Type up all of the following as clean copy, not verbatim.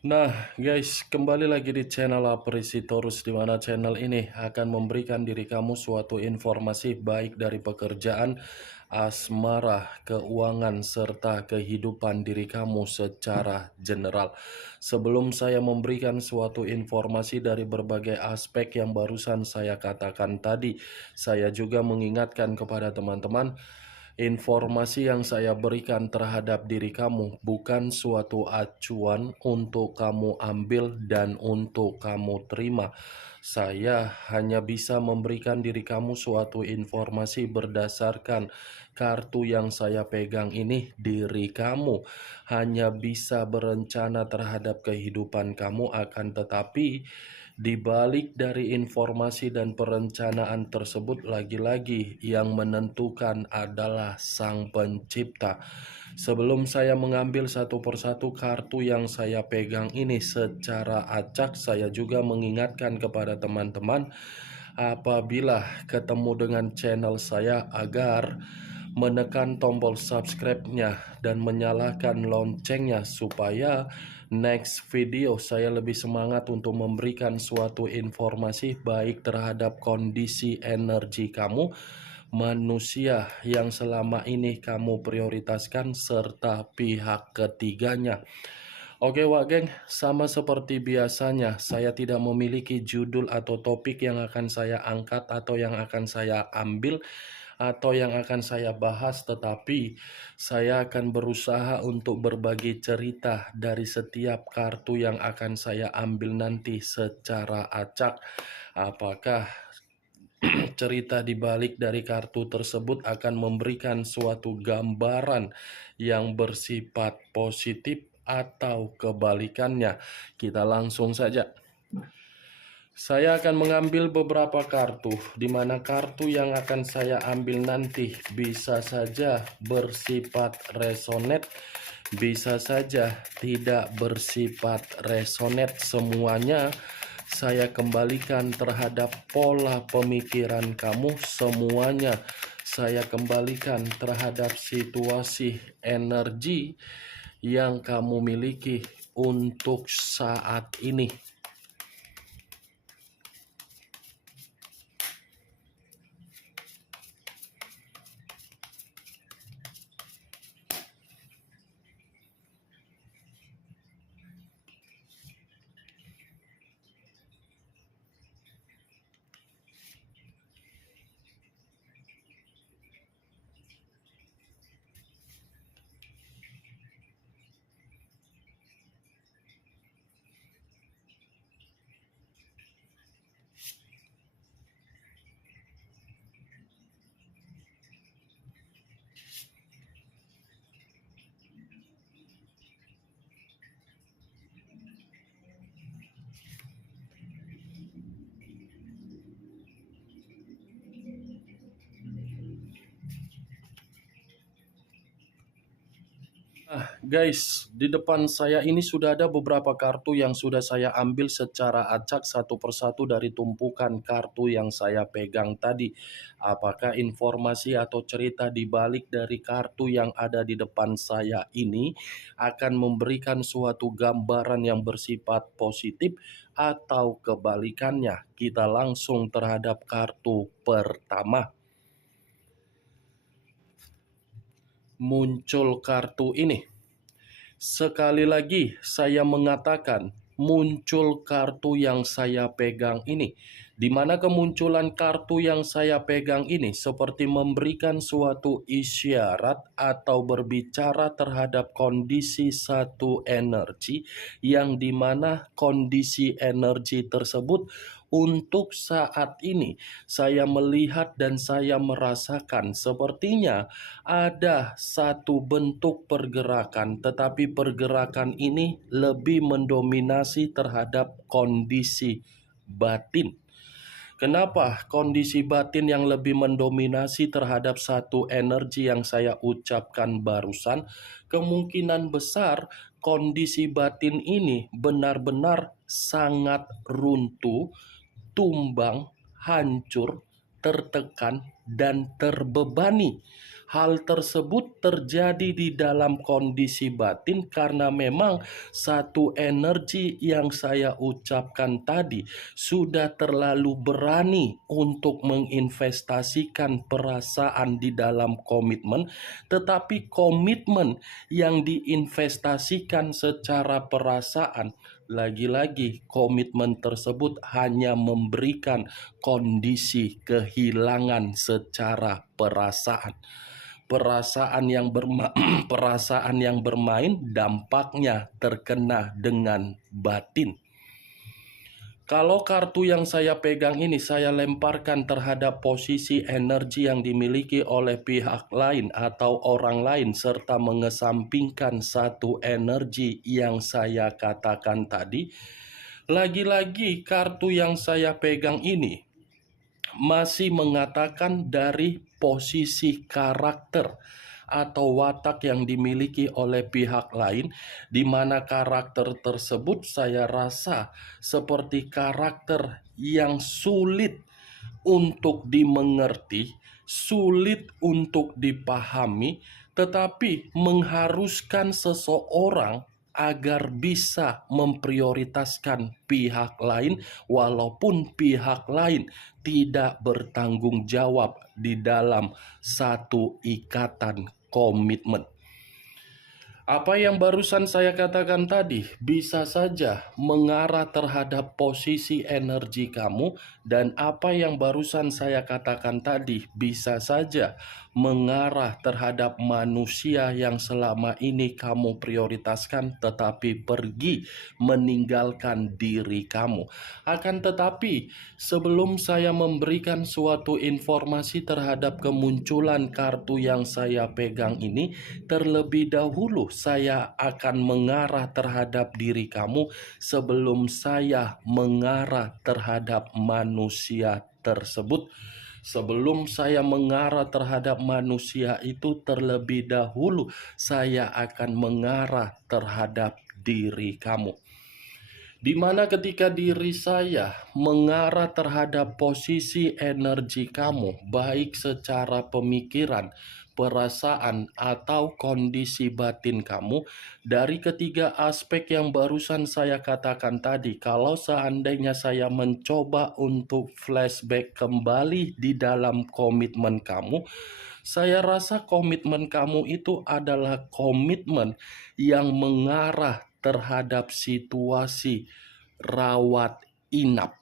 Nah, guys, kembali lagi di channel Apresitorus, di mana channel ini akan memberikan diri kamu suatu informasi baik dari pekerjaan, asmara, keuangan, serta kehidupan diri kamu secara general. Sebelum saya memberikan suatu informasi dari berbagai aspek yang barusan saya katakan tadi, saya juga mengingatkan kepada teman-teman, informasi yang saya berikan terhadap diri kamu bukan suatu acuan untuk kamu ambil dan untuk kamu terima. Saya hanya bisa memberikan diri kamu suatu informasi berdasarkan kartu yang saya pegang ini. Diri kamu hanya bisa berencana terhadap kehidupan kamu, akan tetapi di balik dari informasi dan perencanaan tersebut, lagi-lagi yang menentukan adalah Sang Pencipta. Sebelum saya mengambil satu persatu kartu yang saya pegang ini secara acak, saya juga mengingatkan kepada teman-teman apabila ketemu dengan channel saya agar menekan tombol subscribe-nya dan menyalakan loncengnya supaya next video saya lebih semangat untuk memberikan suatu informasi baik terhadap kondisi energi kamu, manusia yang selama ini kamu prioritaskan, serta pihak ketiganya. Oke Wak Geng, sama seperti biasanya, saya tidak memiliki judul atau topik yang akan saya angkat atau yang akan saya ambil atau yang akan saya bahas, tetapi saya akan berusaha untuk berbagi cerita dari setiap kartu yang akan saya ambil nanti secara acak. Apakah cerita di balik dari kartu tersebut akan memberikan suatu gambaran yang bersifat positif atau kebalikannya? Kita langsung saja. Saya akan mengambil beberapa kartu, di mana kartu yang akan saya ambil nanti bisa saja bersifat resonate, bisa saja tidak bersifat resonate. Semuanya saya kembalikan terhadap pola pemikiran kamu, semuanya saya kembalikan terhadap situasi energi yang kamu miliki untuk saat ini. Guys, di depan saya ini sudah ada beberapa kartu yang sudah saya ambil secara acak satu persatu dari tumpukan kartu yang saya pegang tadi. Apakah informasi atau cerita di balik dari kartu yang ada di depan saya ini akan memberikan suatu gambaran yang bersifat positif atau kebalikannya? Kita langsung terhadap kartu pertama. Muncul kartu ini. Sekali lagi saya mengatakan, muncul kartu yang saya pegang ini, di mana kemunculan kartu yang saya pegang ini seperti memberikan suatu isyarat atau berbicara terhadap kondisi satu energi, yang dimana kondisi energi tersebut untuk saat ini saya melihat dan saya merasakan sepertinya ada satu bentuk pergerakan, tetapi pergerakan ini lebih mendominasi terhadap kondisi batin. Kenapa kondisi batin yang lebih mendominasi terhadap satu energi yang saya ucapkan barusan? Kemungkinan besar kondisi batin ini benar-benar sangat runtuh, tumbang, hancur, tertekan, dan terbebani. Hal tersebut terjadi di dalam kondisi batin karena memang satu energi yang saya ucapkan tadi sudah terlalu berani untuk menginvestasikan perasaan di dalam komitmen, tetapi komitmen yang diinvestasikan secara perasaan, lagi-lagi komitmen tersebut hanya memberikan kondisi kehilangan secara perasaan. Perasaan yang bermain dampaknya terkena dengan batin. Kalau kartu yang saya pegang ini saya lemparkan terhadap posisi energi yang dimiliki oleh pihak lain atau orang lain serta mengesampingkan satu energi yang saya katakan tadi, lagi-lagi kartu yang saya pegang ini masih mengatakan dari posisi karakter atau watak yang dimiliki oleh pihak lain, di mana karakter tersebut saya rasa seperti karakter yang sulit untuk dimengerti, sulit untuk dipahami, tetapi mengharuskan seseorang agar bisa memprioritaskan pihak lain walaupun pihak lain tidak bertanggung jawab di dalam satu ikatan komitmen. Apa yang barusan saya katakan tadi bisa saja mengarah terhadap posisi energi kamu, dan apa yang barusan saya katakan tadi bisa saja mengarah terhadap manusia yang selama ini kamu prioritaskan tetapi pergi meninggalkan diri kamu. Akan tetapi, sebelum saya memberikan suatu informasi terhadap kemunculan kartu yang saya pegang ini, terlebih dahulu saya akan mengarah terhadap diri kamu sebelum saya mengarah terhadap manusia tersebut. Sebelum saya mengarah terhadap manusia itu, terlebih dahulu saya akan mengarah terhadap diri kamu. Di mana ketika diri saya mengarah terhadap posisi energi kamu, baik secara pemikiran, perasaan, atau kondisi batin kamu, dari ketiga aspek yang barusan saya katakan tadi, kalau seandainya saya mencoba untuk flashback kembali di dalam komitmen kamu, saya rasa komitmen kamu itu adalah komitmen yang mengarah terhadap situasi rawat inap.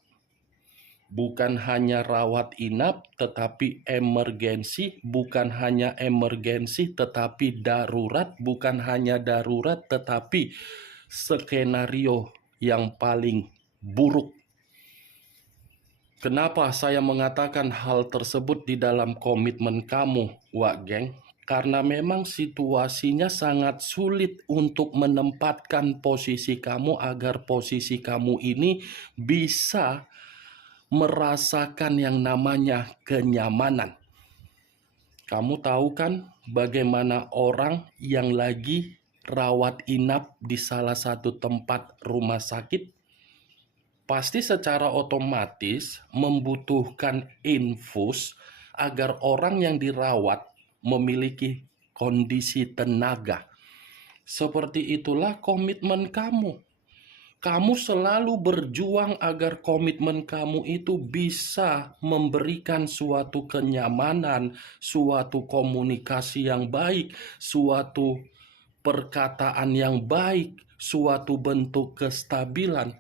Bukan hanya rawat inap, tetapi emergensi. Bukan hanya emergensi, tetapi darurat. Bukan hanya darurat, tetapi skenario yang paling buruk. Kenapa saya mengatakan hal tersebut di dalam komitmen kamu, Wak Geng? Karena memang situasinya sangat sulit untuk menempatkan posisi kamu agar posisi kamu ini bisa merasakan yang namanya kenyamanan. Kamu tahu kan bagaimana orang yang lagi rawat inap di salah satu tempat rumah sakit pasti secara otomatis membutuhkan infus agar orang yang dirawat memiliki kondisi tenaga. Seperti itulah komitmen kamu. Kamu selalu berjuang agar komitmen kamu itu bisa memberikan suatu kenyamanan, suatu komunikasi yang baik, suatu perkataan yang baik, suatu bentuk kestabilan.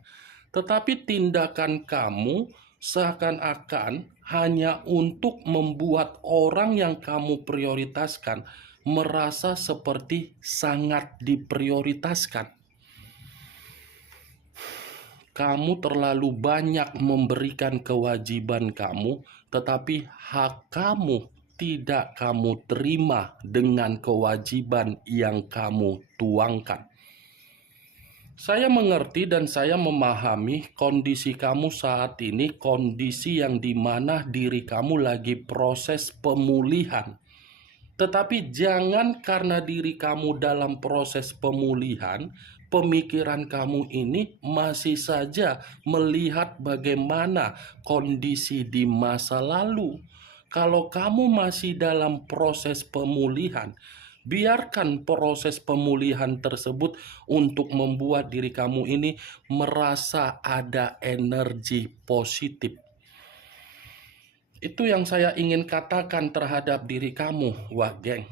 Tetapi tindakan kamu seakan-akan hanya untuk membuat orang yang kamu prioritaskan merasa seperti sangat diprioritaskan. Kamu terlalu banyak memberikan kewajiban kamu, tetapi hak kamu tidak kamu terima dengan kewajiban yang kamu tuangkan. Saya mengerti dan saya memahami kondisi kamu saat ini, kondisi yang dimana diri kamu lagi proses pemulihan. Tetapi jangan karena diri kamu dalam proses pemulihan, pemikiran kamu ini masih saja melihat bagaimana kondisi di masa lalu. Kalau kamu masih dalam proses pemulihan, biarkan proses pemulihan tersebut untuk membuat diri kamu ini merasa ada energi positif. Itu yang saya ingin katakan terhadap diri kamu, wah geng.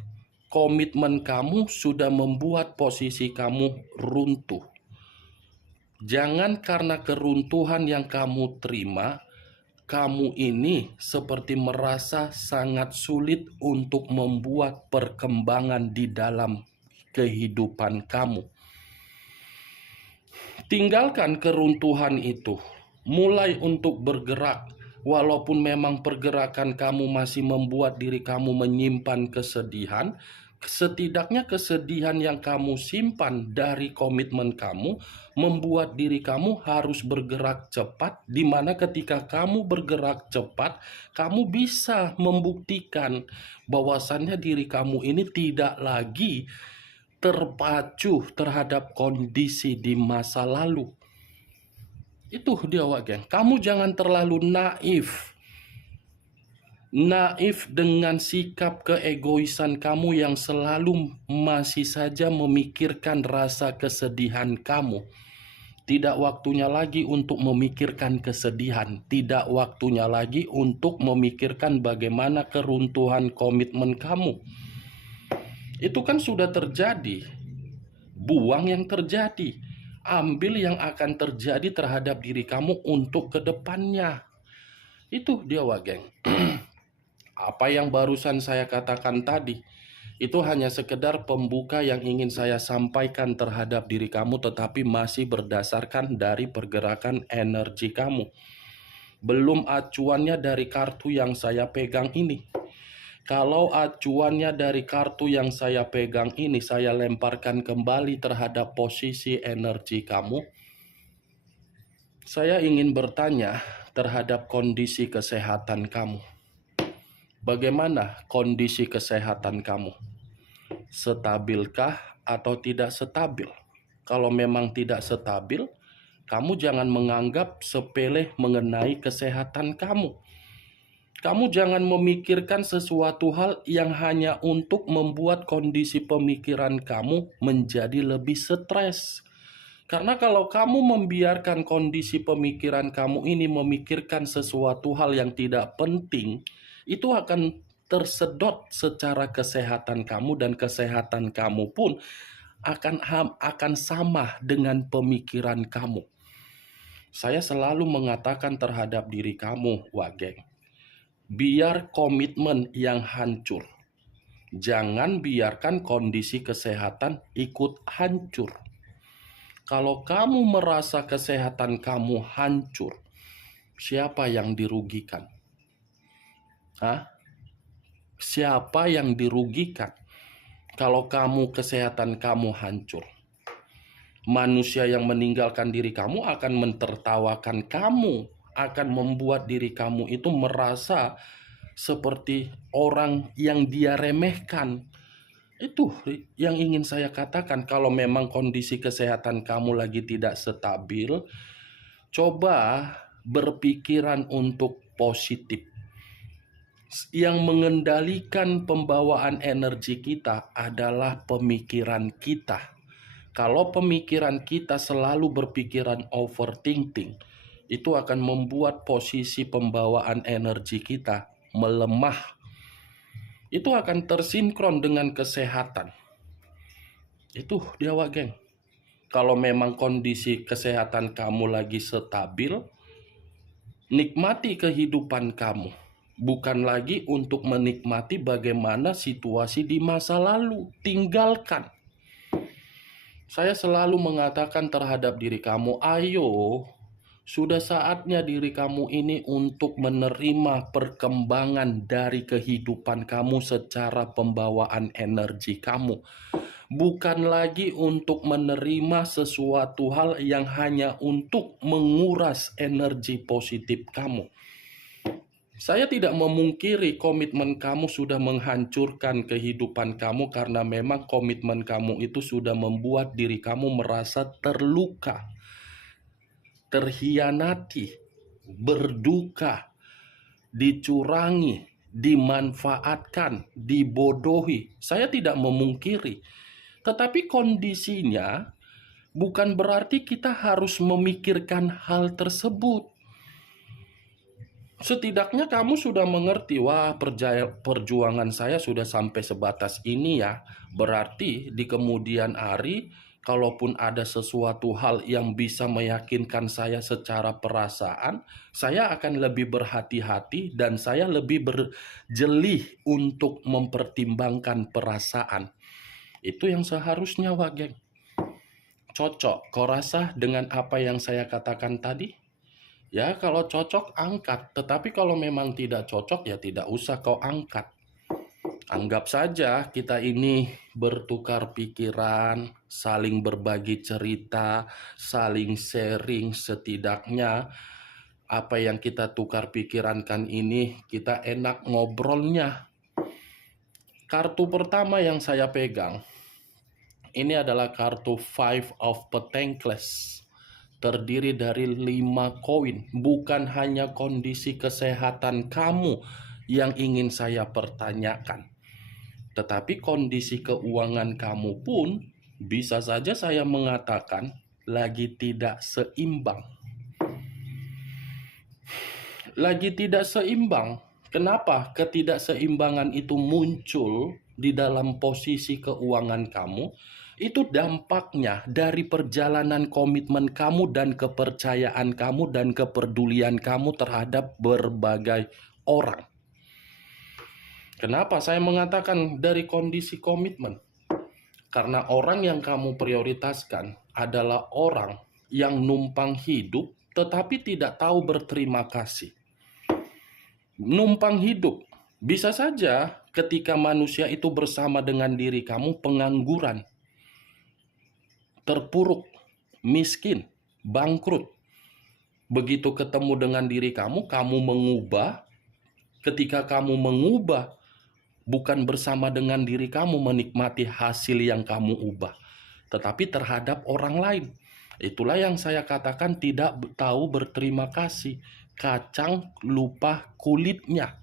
Komitmen kamu sudah membuat posisi kamu runtuh. Jangan karena keruntuhan yang kamu terima, kamu ini seperti merasa sangat sulit untuk membuat perkembangan di dalam kehidupan kamu. Tinggalkan keruntuhan itu, mulai untuk bergerak. Walaupun memang pergerakan kamu masih membuat diri kamu menyimpan kesedihan, setidaknya kesedihan yang kamu simpan dari komitmen kamu membuat diri kamu harus bergerak cepat, di mana ketika kamu bergerak cepat, kamu bisa membuktikan bahwasannya diri kamu ini tidak lagi terpacu terhadap kondisi di masa lalu. Itu dia, geng. Kamu jangan terlalu naif. Naif dengan sikap keegoisan kamu yang selalu masih saja memikirkan rasa kesedihan kamu. Tidak waktunya lagi untuk memikirkan kesedihan. Tidak waktunya lagi untuk memikirkan bagaimana keruntuhan komitmen kamu. Itu kan sudah terjadi. Buang yang terjadi. Ambil yang akan terjadi terhadap diri kamu untuk kedepannya. Itu dia, geng. Apa yang barusan saya katakan tadi, itu hanya sekedar pembuka yang ingin saya sampaikan terhadap diri kamu, tetapi masih berdasarkan dari pergerakan energi kamu. Belum acuannya dari kartu yang saya pegang ini. Kalau acuannya dari kartu yang saya pegang ini, saya lemparkan kembali terhadap posisi energi kamu. Saya ingin bertanya terhadap kondisi kesehatan kamu. Bagaimana kondisi kesehatan kamu? Stabilkah atau tidak stabil? Kalau memang tidak stabil, kamu jangan menganggap sepele mengenai kesehatan kamu. Kamu jangan memikirkan sesuatu hal yang hanya untuk membuat kondisi pemikiran kamu menjadi lebih stres. Karena kalau kamu membiarkan kondisi pemikiran kamu ini memikirkan sesuatu hal yang tidak penting, itu akan tersedot secara kesehatan kamu, dan kesehatan kamu pun akan sama dengan pemikiran kamu. Saya selalu mengatakan terhadap diri kamu, geng. Biar komitmen yang hancur. Jangan biarkan kondisi kesehatan ikut hancur. Kalau kamu merasa kesehatan kamu hancur, siapa yang dirugikan? Siapa yang dirugikan kalau kesehatan kamu hancur? Manusia yang meninggalkan diri kamu akan mentertawakan kamu, akan membuat diri kamu itu merasa seperti orang yang dia remehkan. Itu yang ingin saya katakan. Kalau memang kondisi kesehatan kamu lagi tidak stabil, coba berpikiran untuk positif. Yang mengendalikan pembawaan energi kita adalah pemikiran kita. Kalau pemikiran kita selalu berpikiran overthinking, itu akan membuat posisi pembawaan energi kita melemah. Itu akan tersinkron dengan kesehatan. Itu dia, geng. Kalau memang kondisi kesehatan kamu lagi stabil, nikmati kehidupan kamu. Bukan lagi untuk menikmati bagaimana situasi di masa lalu. Tinggalkan. Saya selalu mengatakan terhadap diri kamu, ayo, sudah saatnya diri kamu ini untuk menerima perkembangan dari kehidupan kamu secara pembawaan energi kamu. Bukan lagi untuk menerima sesuatu hal yang hanya untuk menguras energi positif kamu. Saya tidak memungkiri komitmen kamu sudah menghancurkan kehidupan kamu karena memang komitmen kamu itu sudah membuat diri kamu merasa terluka, terhianati, berduka, dicurangi, dimanfaatkan, dibodohi. Saya tidak memungkiri. Tetapi kondisinya bukan berarti kita harus memikirkan hal tersebut. Setidaknya kamu sudah mengerti, wah perjuangan saya sudah sampai sebatas ini ya. Berarti di kemudian hari, kalaupun ada sesuatu hal yang bisa meyakinkan saya secara perasaan, saya akan lebih berhati-hati dan saya lebih berjelih untuk mempertimbangkan perasaan. Itu yang seharusnya, wah geng. Cocok, kau rasa dengan apa yang saya katakan tadi? Ya, kalau cocok angkat, tetapi kalau memang tidak cocok ya tidak usah kau angkat. Anggap saja kita ini bertukar pikiran, saling berbagi cerita, saling sharing, setidaknya apa yang kita tukar pikirankan ini kita enak ngobrolnya. Kartu pertama yang saya pegang ini adalah kartu Five of Pentacles. Terdiri dari 5 koin. Bukan hanya kondisi kesehatan kamu yang ingin saya pertanyakan, tetapi kondisi keuangan kamu pun bisa saja saya mengatakan lagi tidak seimbang. Lagi tidak seimbang. Kenapa ketidakseimbangan itu muncul di dalam posisi keuangan kamu? Itu dampaknya dari perjalanan komitmen kamu dan kepercayaan kamu dan kepedulian kamu terhadap berbagai orang. Kenapa saya mengatakan dari kondisi komitmen? Karena orang yang kamu prioritaskan adalah orang yang numpang hidup tetapi tidak tahu berterima kasih. Numpang hidup. Bisa saja ketika manusia itu bersama dengan diri kamu pengangguran, terpuruk, miskin, bangkrut. Begitu ketemu dengan diri kamu, kamu mengubah. Ketika kamu mengubah, bukan bersama dengan diri kamu menikmati hasil yang kamu ubah, tetapi terhadap orang lain. Itulah yang saya katakan tidak tahu berterima kasih. Kacang lupa kulitnya.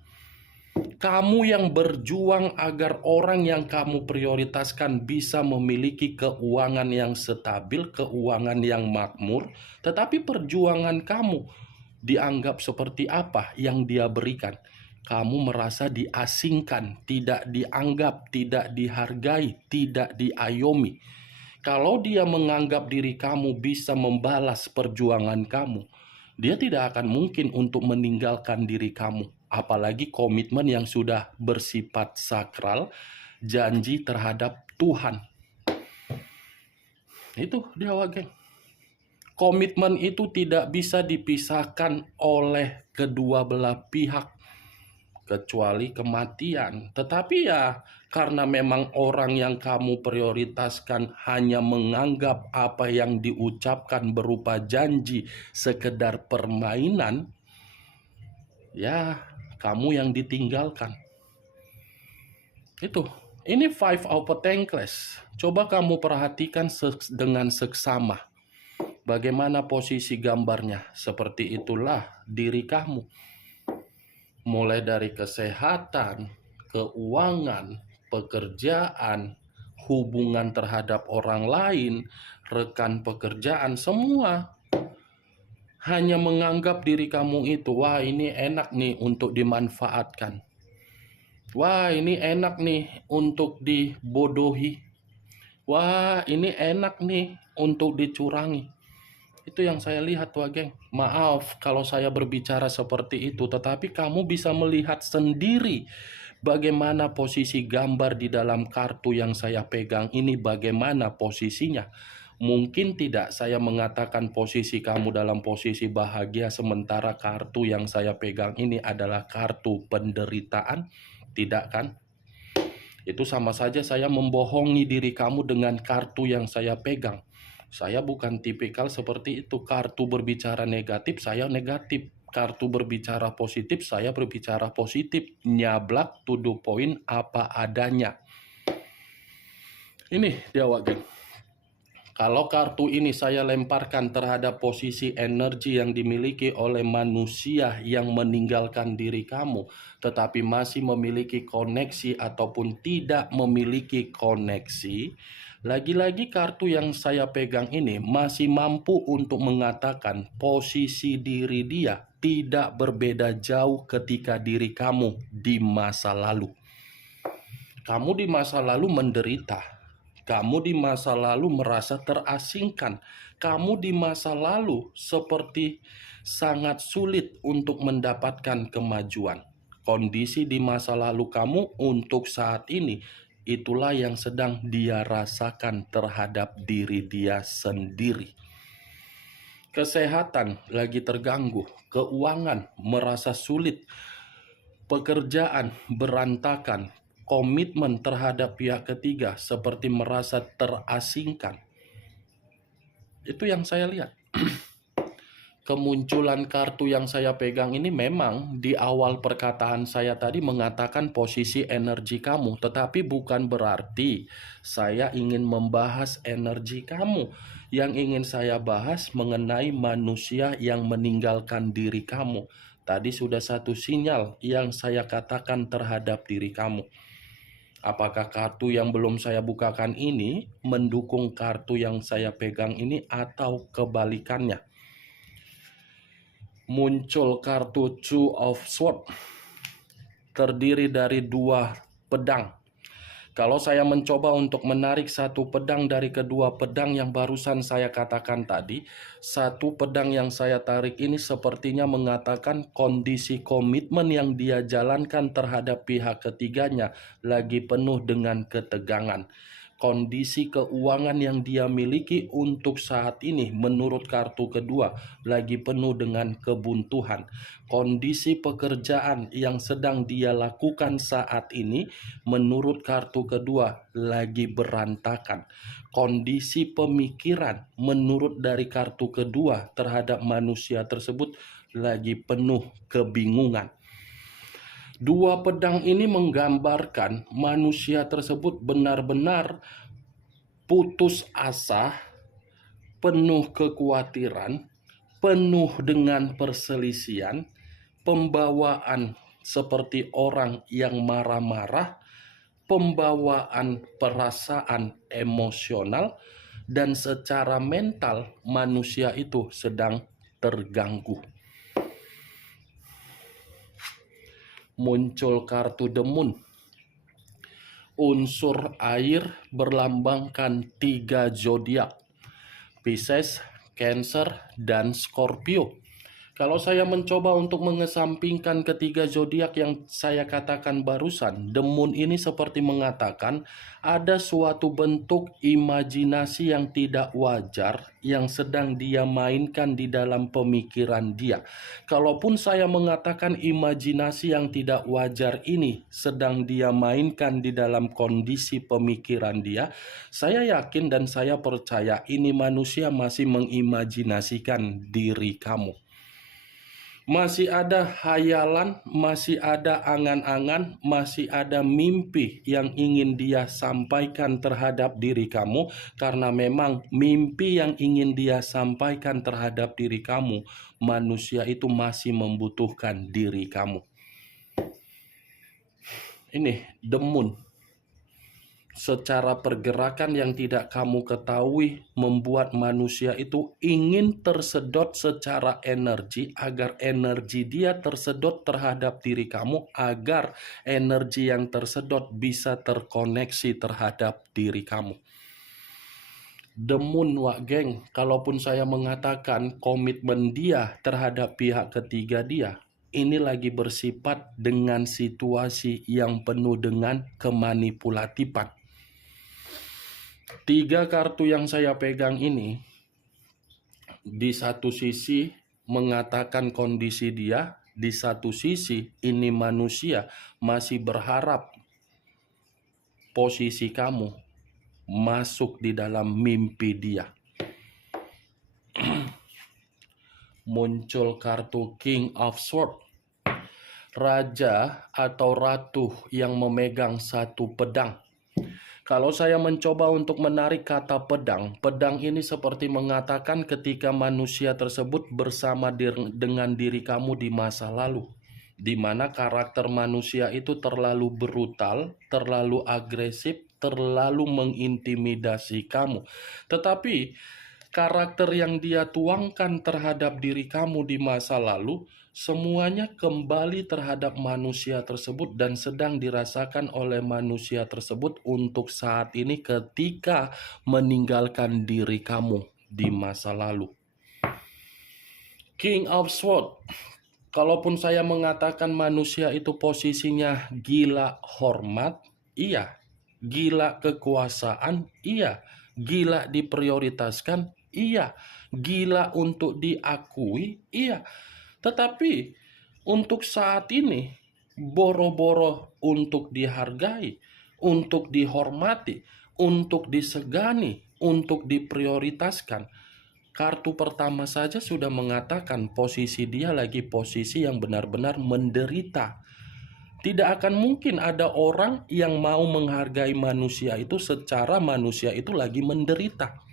Kamu yang berjuang agar orang yang kamu prioritaskan bisa memiliki keuangan yang stabil, keuangan yang makmur, tetapi perjuangan kamu dianggap seperti apa yang dia berikan. Kamu merasa diasingkan, tidak dianggap, tidak dihargai, tidak diayomi. Kalau dia menganggap diri kamu bisa membalas perjuangan kamu, dia tidak akan mungkin untuk meninggalkan diri kamu. Apalagi komitmen yang sudah bersifat sakral, janji terhadap Tuhan. Itu dia, geng. Komitmen itu tidak bisa dipisahkan oleh kedua belah pihak, kecuali kematian. Tetapi ya, karena memang orang yang kamu prioritaskan hanya menganggap apa yang diucapkan berupa janji sekedar permainan, ya kamu yang ditinggalkan. Ini Five of Pentacles. Coba kamu perhatikan dengan seksama. Bagaimana posisi gambarnya? Seperti itulah diri kamu. Mulai dari kesehatan, keuangan, pekerjaan, hubungan terhadap orang lain, rekan pekerjaan, semua hanya menganggap diri kamu itu, wah ini enak nih untuk dimanfaatkan. Wah ini enak nih untuk dibodohi. Wah ini enak nih untuk dicurangi. Itu yang saya lihat, wah geng. Maaf kalau saya berbicara seperti itu, tetapi kamu bisa melihat sendiri bagaimana posisi gambar di dalam kartu yang saya pegang ini, bagaimana posisinya. Mungkin tidak saya mengatakan posisi kamu dalam posisi bahagia, sementara kartu yang saya pegang ini adalah kartu penderitaan. Tidak kan? Itu sama saja saya membohongi diri kamu dengan kartu yang saya pegang. Saya bukan tipikal seperti itu. Kartu berbicara negatif, saya negatif. Kartu berbicara positif, saya berbicara positif, nyablak, to the point, apa adanya. Ini dia Wak Geng. Kalau kartu ini saya lemparkan terhadap posisi energi yang dimiliki oleh manusia yang meninggalkan diri kamu, tetapi masih memiliki koneksi ataupun tidak memiliki koneksi, lagi-lagi kartu yang saya pegang ini masih mampu untuk mengatakan posisi diri dia tidak berbeda jauh ketika diri kamu di masa lalu. Kamu di masa lalu menderita. Kamu di masa lalu merasa terasingkan. Kamu di masa lalu seperti sangat sulit untuk mendapatkan kemajuan. Kondisi di masa lalu kamu untuk saat ini, itulah yang sedang dia rasakan terhadap diri dia sendiri. Kesehatan lagi terganggu, keuangan merasa sulit, pekerjaan berantakan, komitmen terhadap pihak ketiga seperti merasa terasingkan. Itu yang saya lihat. Kemunculan kartu yang saya pegang ini memang di awal perkataan saya tadi mengatakan posisi energi kamu, tetapi bukan berarti saya ingin membahas energi kamu. Yang ingin saya bahas mengenai manusia yang meninggalkan diri kamu. Tadi sudah satu sinyal yang saya katakan terhadap diri kamu. Apakah kartu yang belum saya bukakan ini mendukung kartu yang saya pegang ini atau kebalikannya? Muncul kartu Two of Swords, terdiri dari 2 pedang. Kalau saya mencoba untuk menarik satu pedang dari kedua pedang yang barusan saya katakan tadi, satu pedang yang saya tarik ini sepertinya mengatakan kondisi komitmen yang dia jalankan terhadap pihak ketiganya lagi penuh dengan ketegangan. Kondisi keuangan yang dia miliki untuk saat ini menurut kartu kedua lagi penuh dengan kebuntuan. Kondisi pekerjaan yang sedang dia lakukan saat ini menurut kartu kedua lagi berantakan. Kondisi pemikiran menurut dari kartu kedua terhadap manusia tersebut lagi penuh kebingungan. 2 pedang ini menggambarkan manusia tersebut benar-benar putus asa, penuh kekhawatiran, penuh dengan perselisihan, pembawaan seperti orang yang marah-marah, pembawaan perasaan emosional, dan secara mental manusia itu sedang terganggu. Muncul kartu The Moon. Unsur air berlambangkan 3 zodiak, Pisces, Cancer, dan Scorpio. Kalau saya mencoba untuk mengesampingkan ketiga zodiak yang saya katakan barusan, The Moon ini seperti mengatakan ada suatu bentuk imajinasi yang tidak wajar yang sedang dia mainkan di dalam pemikiran dia. Kalaupun saya mengatakan imajinasi yang tidak wajar ini sedang dia mainkan di dalam kondisi pemikiran dia, saya yakin dan saya percaya ini manusia masih mengimajinasikan diri kamu. Masih ada hayalan, masih ada angan-angan, masih ada mimpi yang ingin dia sampaikan terhadap diri kamu. Karena memang mimpi yang ingin dia sampaikan terhadap diri kamu, manusia itu masih membutuhkan diri kamu. Ini The Moon. Secara pergerakan yang tidak kamu ketahui membuat manusia itu ingin tersedot secara energi agar energi dia tersedot terhadap diri kamu, agar energi yang tersedot bisa terkoneksi terhadap diri kamu. The Moon, Wak Geng, kalaupun saya mengatakan komitmen dia terhadap pihak ketiga dia, ini lagi bersifat dengan situasi yang penuh dengan kemanipulatifan. 3 kartu yang saya pegang ini di satu sisi mengatakan kondisi dia, di satu sisi ini manusia masih berharap posisi kamu masuk di dalam mimpi dia. muncul kartu King of Swords, raja atau ratu yang memegang satu pedang. Kalau saya mencoba untuk menarik kata pedang, pedang ini seperti mengatakan ketika manusia tersebut bersama dengan diri kamu di masa lalu, di mana karakter manusia itu terlalu brutal, terlalu agresif, terlalu mengintimidasi kamu. Tetapi karakter yang dia tuangkan terhadap diri kamu di masa lalu, semuanya kembali terhadap manusia tersebut dan sedang dirasakan oleh manusia tersebut untuk saat ini ketika meninggalkan diri kamu di masa lalu. King of Swords, kalaupun saya mengatakan manusia itu posisinya gila hormat, iya. Gila kekuasaan, iya. Gila diprioritaskan, iya. Gila untuk diakui, iya. Tetapi untuk saat ini, boro-boro untuk dihargai, untuk dihormati, untuk disegani, untuk diprioritaskan. Kartu pertama saja sudah mengatakan posisi dia lagi posisi yang benar-benar menderita. Tidak akan mungkin ada orang yang mau menghargai manusia itu secara manusia itu lagi menderita.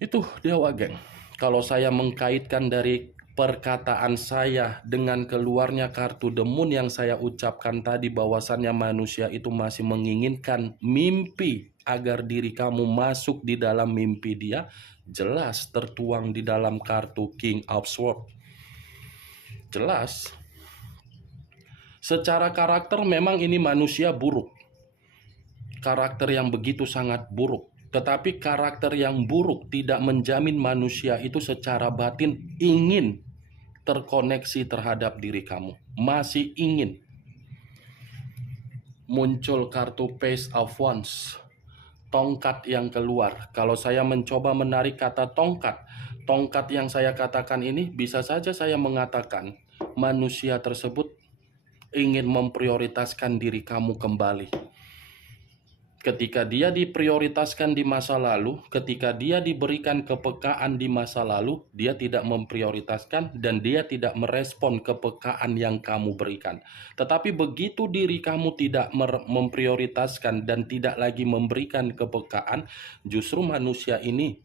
Itu Dewa Geng. Kalau saya mengkaitkan dari perkataan saya dengan keluarnya kartu The Moon yang saya ucapkan tadi, bahwasannya manusia itu masih menginginkan mimpi agar diri kamu masuk di dalam mimpi dia, jelas tertuang di dalam kartu King of Swords. Jelas. Secara karakter memang ini manusia buruk. Karakter yang begitu sangat buruk. Tetapi karakter yang buruk tidak menjamin manusia itu secara batin ingin terkoneksi terhadap diri kamu. Masih ingin. Muncul kartu Page of Wands, tongkat yang keluar. Kalau saya mencoba menarik kata tongkat, tongkat yang saya katakan ini bisa saja saya mengatakan manusia tersebut ingin memprioritaskan diri kamu kembali. Ketika dia diprioritaskan di masa lalu, ketika dia diberikan kepekaan di masa lalu, dia tidak memprioritaskan dan dia tidak merespon kepekaan yang kamu berikan. Tetapi begitu diri kamu tidak memprioritaskan dan tidak lagi memberikan kepekaan, justru manusia ini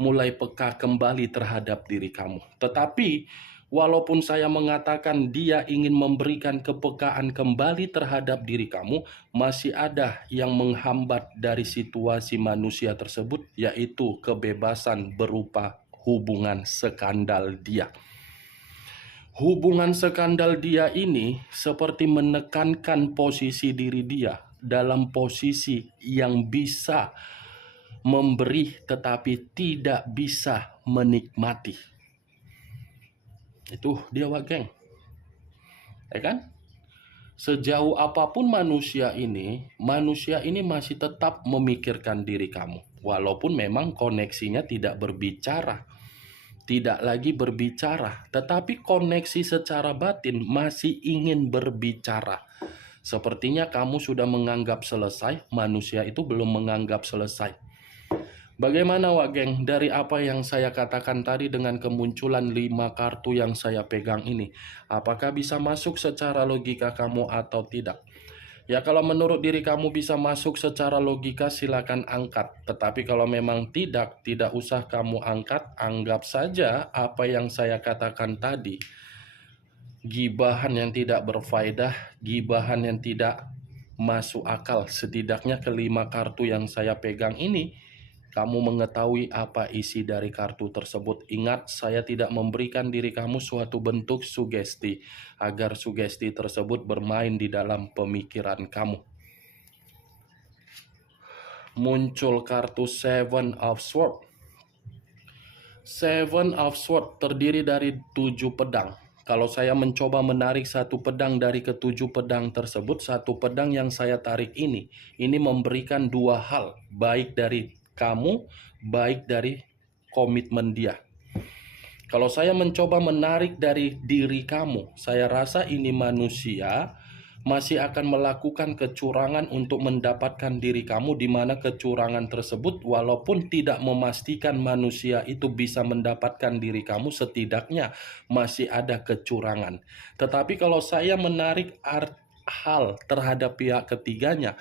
mulai peka kembali terhadap diri kamu. Tetapi walaupun saya mengatakan dia ingin memberikan kepekaan kembali terhadap diri kamu, masih ada yang menghambat dari situasi manusia tersebut, yaitu kebebasan berupa hubungan skandal dia. Hubungan skandal dia ini seperti menekankan posisi diri dia dalam posisi yang bisa memberi tetapi tidak bisa menikmati. Itu dia Geng. Ya kan? Sejauh apapun manusia ini masih tetap memikirkan diri kamu. Walaupun memang koneksinya tidak berbicara. Tidak lagi berbicara. Tetapi koneksi secara batin masih ingin berbicara. Sepertinya kamu sudah menganggap selesai, manusia itu belum menganggap selesai. Bagaimana Geng dari apa yang saya katakan tadi dengan kemunculan 5 kartu yang saya pegang ini? Apakah bisa masuk secara logika kamu atau tidak? Ya kalau menurut diri kamu bisa masuk secara logika silakan angkat. Tetapi kalau memang tidak usah kamu angkat. Anggap saja apa yang saya katakan tadi gibahan yang tidak berfaedah, gibahan yang tidak masuk akal. Setidaknya kelima kartu yang saya pegang ini kamu mengetahui apa isi dari kartu tersebut. Ingat, saya tidak memberikan diri kamu suatu bentuk sugesti, agar sugesti tersebut bermain di dalam pemikiran kamu. Muncul kartu Seven of Swords. Seven of Swords terdiri dari 7 pedang. Kalau saya mencoba menarik satu pedang dari ketujuh pedang tersebut, satu pedang yang saya tarik ini memberikan 2 hal, baik dari kamu, baik dari komitmen dia. Kalau saya mencoba menarik dari diri kamu, saya rasa ini manusia masih akan melakukan kecurangan untuk mendapatkan diri kamu, di mana kecurangan tersebut walaupun tidak memastikan manusia itu bisa mendapatkan diri kamu, setidaknya masih ada kecurangan. Tetapi kalau saya menarik hal terhadap pihak ketiganya,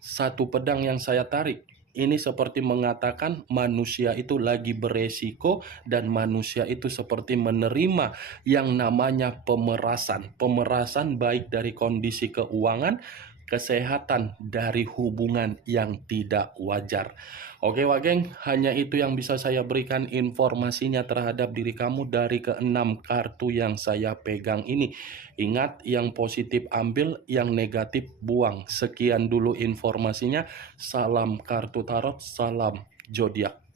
satu pedang yang saya tarik ini seperti mengatakan manusia itu lagi beresiko dan manusia itu seperti menerima yang namanya pemerasan. Pemerasan baik dari kondisi keuangan, kesehatan, dari hubungan yang tidak wajar. Oke Wageng, hanya itu yang bisa saya berikan informasinya terhadap diri kamu dari keenam kartu yang saya pegang ini. Ingat, yang positif ambil, yang negatif buang. Sekian dulu informasinya. Salam kartu tarot, salam zodiak.